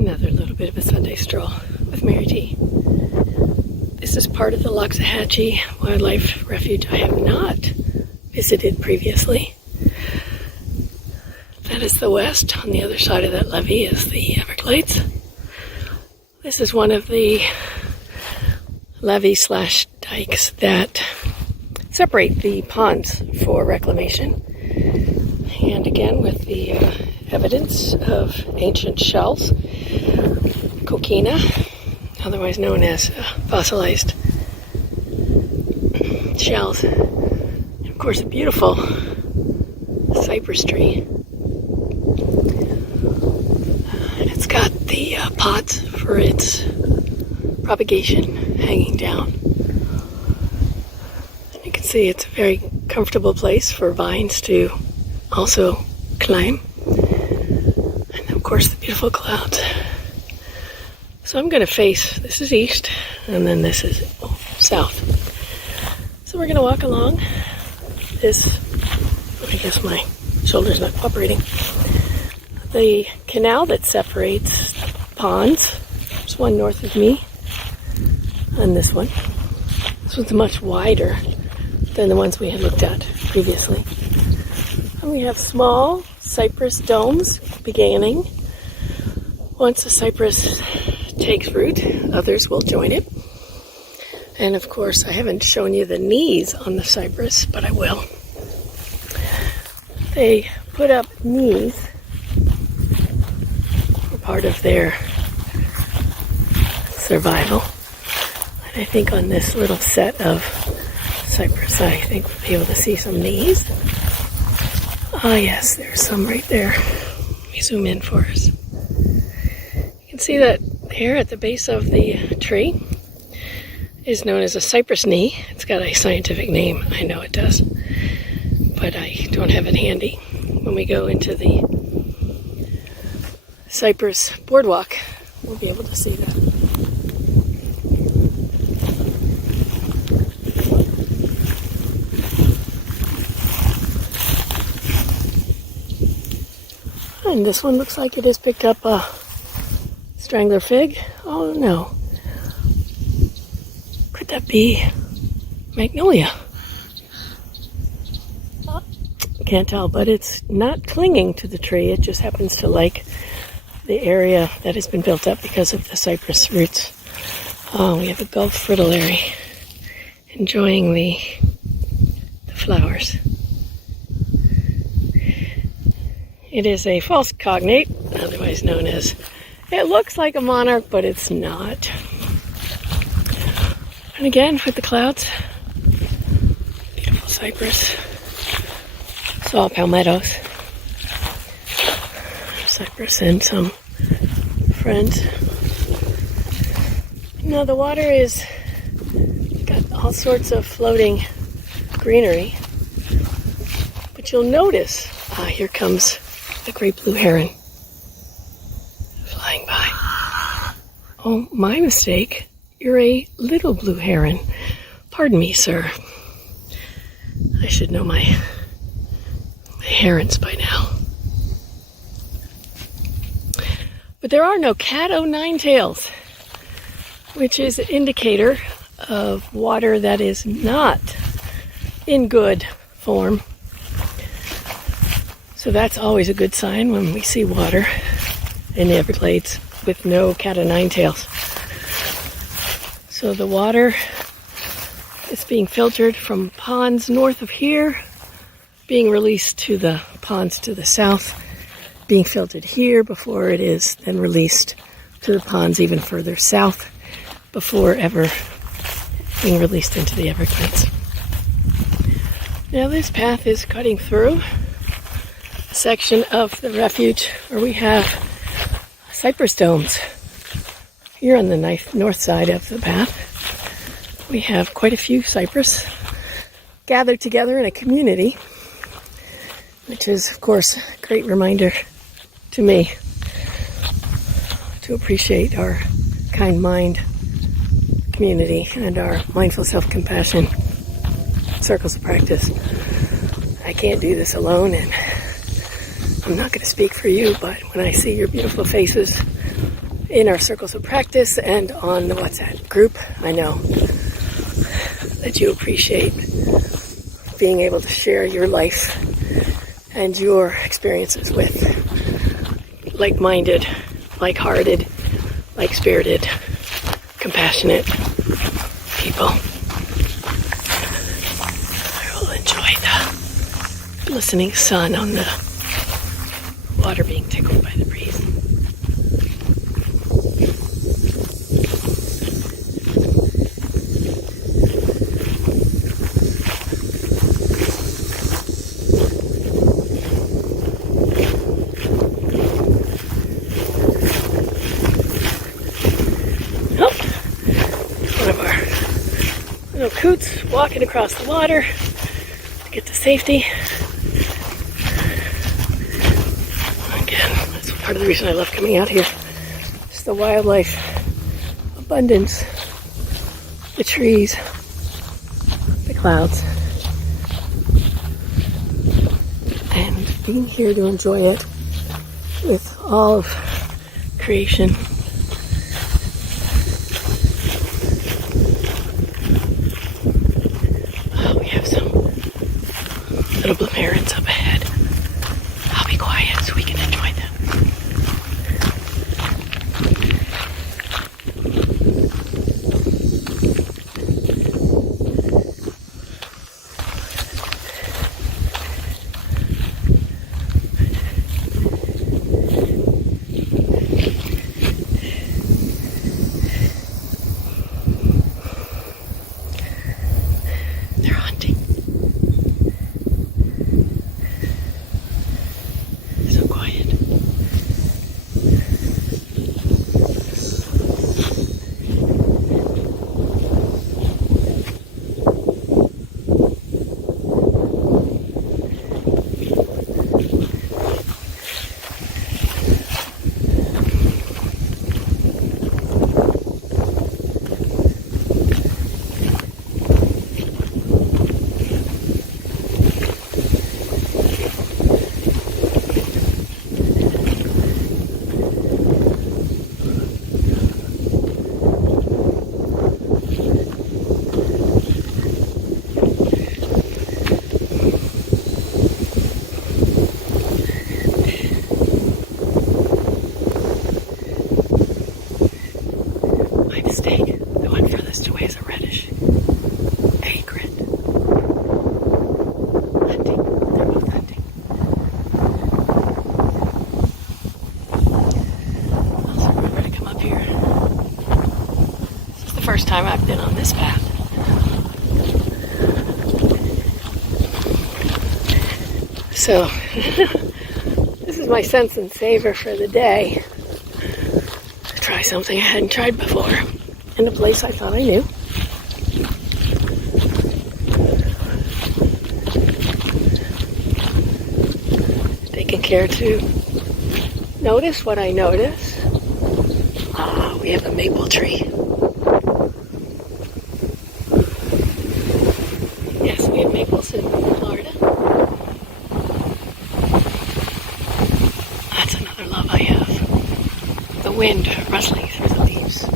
Another little bit of a Sunday stroll with Mary T. This is part of the Loxahatchee Wildlife Refuge I have not visited previously. That is the west. On the other side of that levee is the Everglades. This is one of the levee/dikes that separate the ponds for reclamation. And again, with the evidence of ancient shells, coquina, otherwise known as fossilized shells. And of course, a beautiful cypress tree. And it's got the pods for its propagation hanging down. And you can see it's a very comfortable place for vines to also climb. And of course, the beautiful clouds. So I'm going to face, this is east, and then this is south. So we're going to walk along this, I guess my shoulder's not cooperating, the canal that separates ponds. There's one north of me, and this one. This one's much wider than the ones we had looked at previously. And we have small cypress domes beginning. Once the cypress takes root, others will join it. And of course, I haven't shown you the knees on the cypress, but I will. They put up knees for part of their survival. And I think on this little set of cypress, I think we'll be able to see some knees. Ah, yes, there's some right there. Let me zoom in for us. You can see that here at the base of the tree is known as a cypress knee. It's got a scientific name, I know it does, but I don't have it handy. When we go into the cypress boardwalk, we'll be able to see that. And this one looks like it has picked up a strangler fig. Oh no. Could that be magnolia? Can't tell, but it's not clinging to the tree. It just happens to like the area that has been built up because of the cypress roots. Oh, we have a Gulf fritillary enjoying the flowers. It is a false cognate, otherwise known as, it looks like a monarch, but it's not. And again, with the clouds, beautiful cypress, saw palmettos, cypress and some friends. Now the water is got all sorts of floating greenery, but you'll notice, here comes the great blue heron flying by. Oh, my mistake. You're a little blue heron. Pardon me, sir. I should know my herons by now. But there are no cat o' nine tails, which is an indicator of water that is not in good form. So that's always a good sign when we see water in the Everglades with no cat o' nine tails. So the water is being filtered from ponds north of here, being released to the ponds to the south, being filtered here before it is then released to the ponds even further south before ever being released into the Everglades. Now this path is cutting through a section of the refuge where we have cypress domes. Here on the north side of the path, we have quite a few cypress gathered together in a community, which is, of course, a great reminder to me to appreciate our kind mind community and our mindful self-compassion circles of practice. I can't do this alone, and I'm not going to speak for you, but when I see your beautiful faces in our circles of practice and on the WhatsApp group. I know that you appreciate being able to share your life and your experiences with like-minded, like-hearted, like-spirited, compassionate people. I will enjoy the glistening sun on the water being tickled by the breeze. Little coots walking across the water to get to safety. Again, that's part of the reason I love coming out here. Just the wildlife, abundance, the trees, the clouds, and being here to enjoy it with all of creation. Little blue herons up ahead. I'll be quiet so we can enjoy them. They're hunting. The one furthest away is a reddish egret. Hunting. They're both hunting. Also remember to come up here. This is the first time I've been on this path. So, this is my sense and savor for the day. Try something I hadn't tried before in a place I thought I knew. Taking care to notice what I notice. Ah, we have a maple tree. Yes, we have maples in Florida. That's another love I have. The wind rustling through the leaves.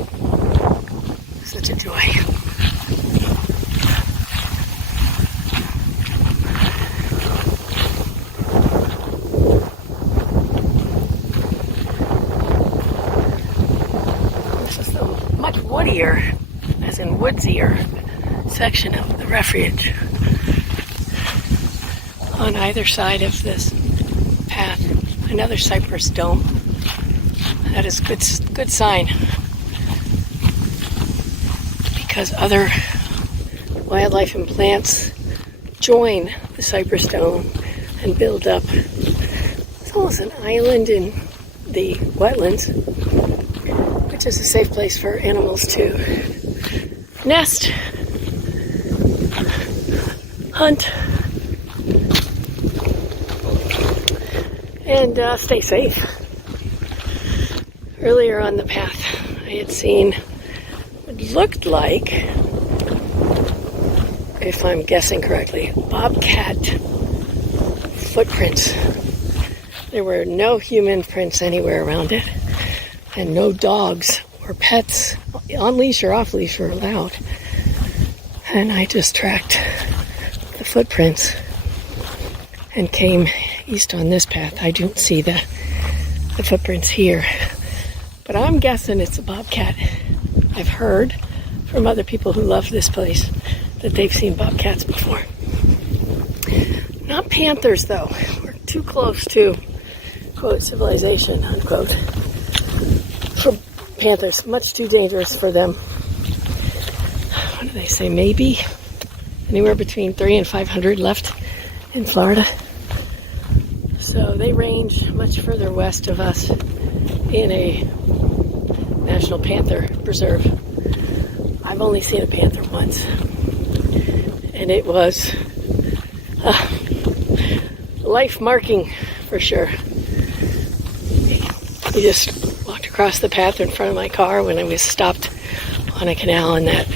Such a joy. This is the much woodier, as in woodsier, section of the refuge. On either side of this path, another cypress dome. That is good sign, because other wildlife and plants join the cypress dome and build up. It's almost an island in the wetlands, which is a safe place for animals to nest, hunt, and stay safe. Earlier on the path, I had seen what looked like, if I'm guessing correctly, bobcat footprints. There were no human prints anywhere around it. and no dogs or pets on leash or off leash were allowed. And I just tracked the footprints and came east on this path. I don't see the footprints here, but I'm guessing it's a bobcat. I've heard from other people who love this place that they've seen bobcats before. Not panthers, though. We're too close to, quote, civilization, unquote, for panthers. Much too dangerous for them. What do they say? Maybe anywhere between 300 and 500 left in Florida. So they range much further west of us in a national panther preserve. I've only seen a panther once, and it was life-marking for sure. We just walked across the path in front of my car when I was stopped on a canal in that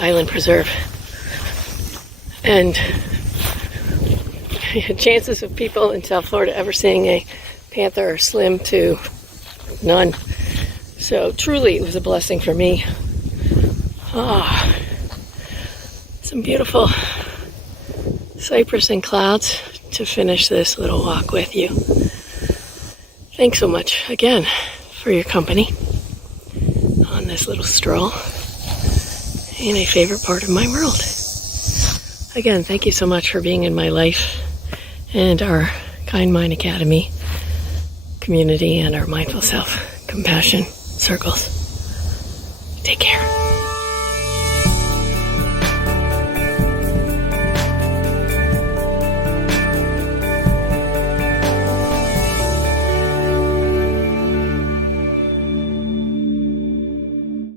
island preserve. And chances of people in South Florida ever seeing a panther are slim to none. So truly it was a blessing for me. Some beautiful cypress and clouds to finish this little walk with you. Thanks so much again for your company on this little stroll in a favorite part of my world. Again, thank you so much for being in my life and our Kind Mind Academy community and our mindful self-compassion circles. Take care.